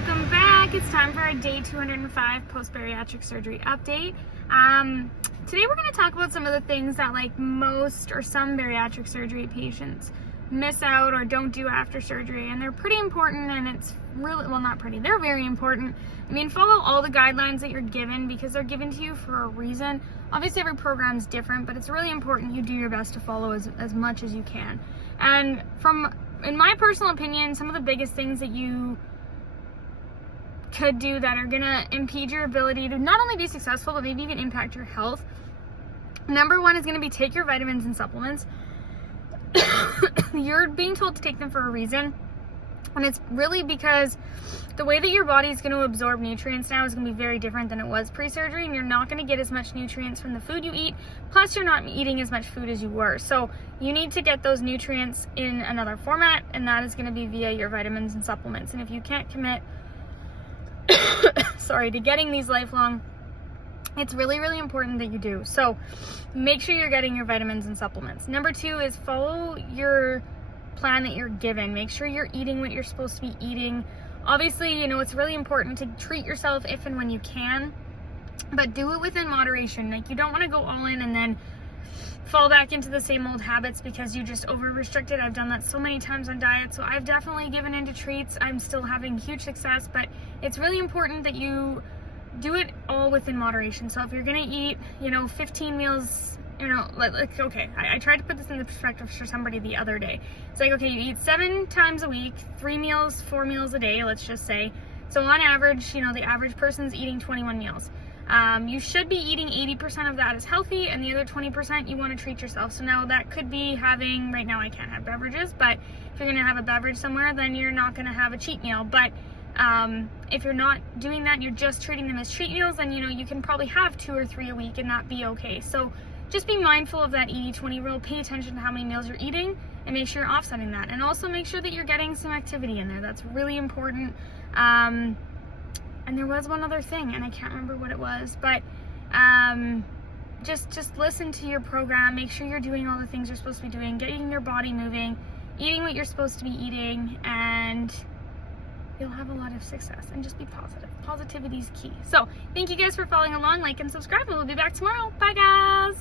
welcome back. It's time for a day 205 post-bariatric surgery update. Today we're going to talk about some of the things that most or some bariatric surgery patients miss out or don't do after surgery, and they're pretty important, and it's really, well, not pretty, they're very important. I mean, follow all the guidelines that you're given because they're given to you for a reason. Obviously every program's different, but it's really important you do your best to follow as much as you can. And in my personal opinion, some of the biggest things that you could do that are gonna impede your ability to not only be successful, but maybe even impact your health. Number one is gonna be take your vitamins and supplements. You're being told to take them for a reason. And it's really because the way that your body is going to absorb nutrients now is going to be very different than it was pre-surgery, and you're not going to get as much nutrients from the food you eat, plus you're not eating as much food as you were. So you need to get those nutrients in another format, and that is going to be via your vitamins and supplements. And if you can't commit to getting these lifelong, it's really, really important that you do. So make sure you're getting your vitamins and supplements. Number two is follow your plan that you're given. Make sure you're eating what you're supposed to be eating. Obviously, it's really important to treat yourself if and when you can, but do it within moderation. You don't want to go all in and then fall back into the same old habits because you just over restricted. I've done that so many times on diet, so I've definitely given into treats. I'm still having huge success, but it's really important that you do it all within moderation. So if you're gonna eat 15 meals, okay, I tried to put this into perspective for somebody the other day. It's okay, you eat 7 times a week, 3 meals, 4 meals a day, let's just say. So on average, the average person's eating 21 meals. You should be eating 80% of that is healthy, and the other 20% you want to treat yourself. So now that could be having, right now I can't have beverages, but if you're gonna have a beverage somewhere, then you're not gonna have a cheat meal. But if you're not doing that and you're just treating them as treat meals, then you can probably have 2 or 3 a week and that be okay. So just be mindful of that 80-20 rule. Pay attention to how many meals you're eating and make sure you're offsetting that. And also make sure that you're getting some activity in there. That's really important. And there was one other thing, and I can't remember what it was, but just listen to your program. Make sure you're doing all the things you're supposed to be doing, getting your body moving, eating what you're supposed to be eating, and you'll have a lot of success. And just be positive. Positivity is key. So thank you guys for following along. Like and subscribe, and we'll be back tomorrow. Bye guys.